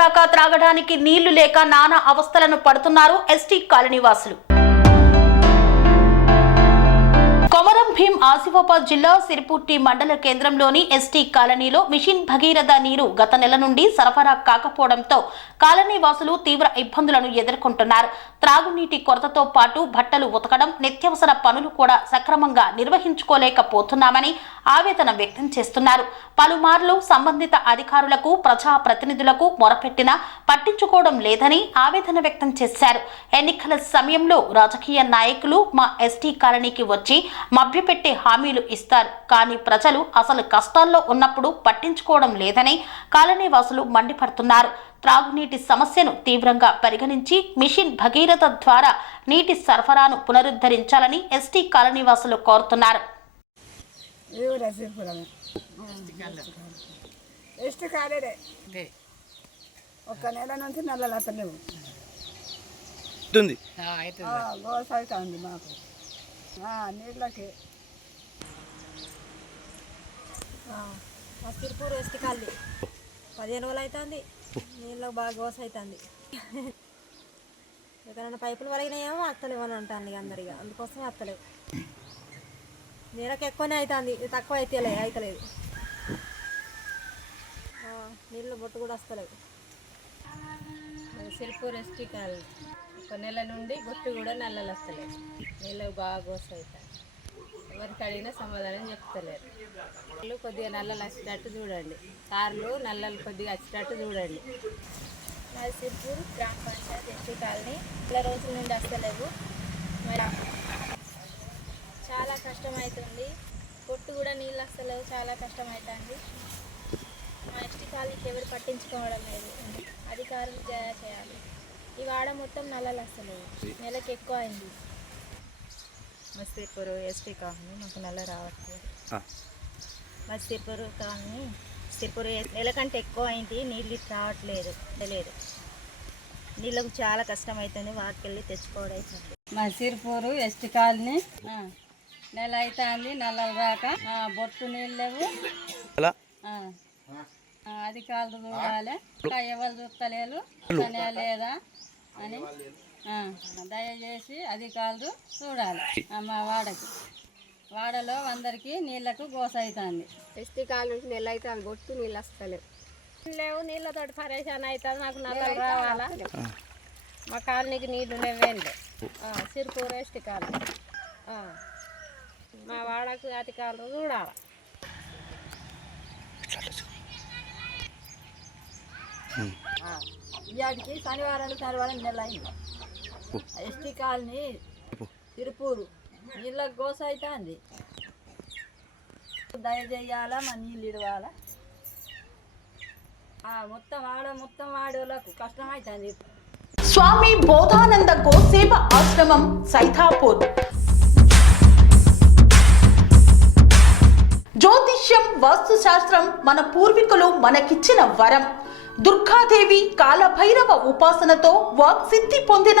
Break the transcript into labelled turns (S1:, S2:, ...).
S1: రాక త్రాగడానికి నీళ్ళు లేక నానా అవస్థలను పడుతున్నారు ఎస్టీ కాలనీవాసులు. కొమరం భీం ఆసిఫాబాద్ జిల్లా సిరిపుట్టి మండల కేంద్రంలోని ఎస్టీ కాలనీలో మిషన్ భగీరథ నీరు గత నెల నుండి సరఫరా కాకపోవడంతో కాలనీ వాసులు తీవ్ర ఇబ్బందులను ఎదుర్కొంటున్నారు. త్రాగునీటి కొరతతో పాటు బట్టలు ఉతకడం నిత్యవసర పనులు కూడా సక్రమంగా నిర్వహించుకోలేకపోతున్నామని ఆవేదన వ్యక్తం చేస్తున్నారు. పలుమార్లు సంబంధిత అధికారులకు ప్రజా ప్రతినిధులకు మొరపెట్టినా పట్టించుకోవడం లేదని ఆవేదన వ్యక్తం చేశారు. ఎన్నికల సమయంలో రాజకీయ నాయకులు మా ఎస్టీ కాలనీకి వచ్చి మభ్యపెట్టే హామీలు ఇస్తారు. కానీ ప్రజలు అసలు కష్టాల్లో ఉన్నప్పుడు పట్టించుకోవడం లేదని కాలనీ వాసులు మండిపడుతున్నారు. త్రాగునీటి సమస్యను తీవ్రంగా పరిగణించి మిషన్ భగీరథ ద్వారా నీటి సరఫరాను పునరుద్ధరించాలని ఎస్టీ కాలనీ వాసులు కోరుతున్నారు.
S2: ఊరు సిరిపురమే ఎస్ట్ కాలేదే ఒక్క నెల నుంచి నల్లలు అతలేవు
S3: ఉంటుంది
S2: గోస అవుతుంది. మాకు. ఆ, నీళ్ళకి
S4: మా తిరుపూరు ఎస్టి పదిహేను రోజులు అవుతుంది నీళ్ళకి బాగా గోస అవుతుంది ఎక్కడైనా పైపులు వలిగినాయేమో అత్తలేవు అని అంటాను ఇక అందరిగా. అందుకోసమే అత్తలేవు. నీళ్ళకి ఎక్కువనే అవుతుంది ఇది తక్కువ అయితేలే అవుతలేదు నీళ్ళు బొట్టు కూడా వస్తలేవు
S5: సిరిపూర్ ఎస్టీ కాలనీ. ఒక నెల నుండి బొట్టు కూడా నల్లలు వస్తలేదు నీళ్ళకి బాగా గోస అవుతాయి ఎవరికి అడిగినా సమాధానం చెప్తలేరు. వాళ్ళు కొద్దిగా నల్లలు వచ్చేటట్టు చూడండి. కార్లు నల్లలు కొద్దిగా వచ్చేటట్టు చూడండి.
S6: నరసింపూర్ గ్రామ పంచాయత్ ఎస్టీ కాలనీ ఇట్లా రోజుల నుండి వస్తలేవు. మరి చాలా కష్టమవుతుంది పొట్టు కూడా నీళ్ళు వస్తలేవు. చాలా కష్టమవుతుంది మా ఎస్టీ కాలనీకి ఎవరు పట్టించుకోవడం లేదు. అధికారులు జయ చేయాలి. ఈ వాడ మొత్తం నల్లలు వస్తలేవు. నెలకు ఎక్కువ అయింది.
S4: మస్తీపూర్ ఎస్టీ కాలనీ మాకు నెల రావట్లేదు.
S3: ఆ.
S4: మస్తీపూర్ కాలనీ సిరిపూర్ నెల కంటే ఎక్కువ అయింది నీళ్ళు రావట్లేదు లేదు నీళ్ళకు చాలా కష్టం అవుతుంది వాటికి వెళ్ళి తెచ్చుకోవడం అవుతుంది
S5: మా సిరిపూరు ఎస్టీ కాలనీ ఆ, నెల అవుతుంది నల్లలు రాక ఆ, బొట్టు నీళ్ళు లేవు.
S3: అలా?
S5: ఆ, ఆ, అధికారులు చూడాలి. ఇంకా ఎవరు చూస్తలేరు వస్తనే లేదా అని. దయచేసి అధికారులు చూడాలి. ఆ, మా వాడకి. వాడలో అందరికీ నీళ్ళకు గోస అవుతుంది
S7: ఎస్టీ కాలనీ నుంచి నెల అయితే అది బొట్టు నీళ్ళు వస్తలేవు లేవు. నీళ్ళతో పరేషాన్ అవుతుంది మాకు నల్లలు రావాలా? మా కాలనీకి నీళ్ళు లేవేండి సిరిపూర్ ఎస్టీ కాలనీ. ఆ. మా వాడకు అధికారులు చూడాలి?
S2: ఇవాటికి శనివారం శనివారం నెల అయింది ఎస్టీ కాలనీ తిరుపూరు. నీళ్ళకి గోస అవుతుంది దయచేయాలా మా నీళ్ళు ఇడవాలా? ఆ, మొత్తం ఆడ మొత్తం ఆడోళ్ళకు కష్టం అవుతుంది
S1: స్వామి బోధానంద గోసేవ ఆశ్రమం సైథాపూర్ జ్యోతిష్యం వాస్తుశాస్త్రం మన పూర్వీకులు మనకిచ్చిన వరం. దుర్గాదేవి కాలభైరవ ఉపాసనతో వాక్సిద్ధి పొందిన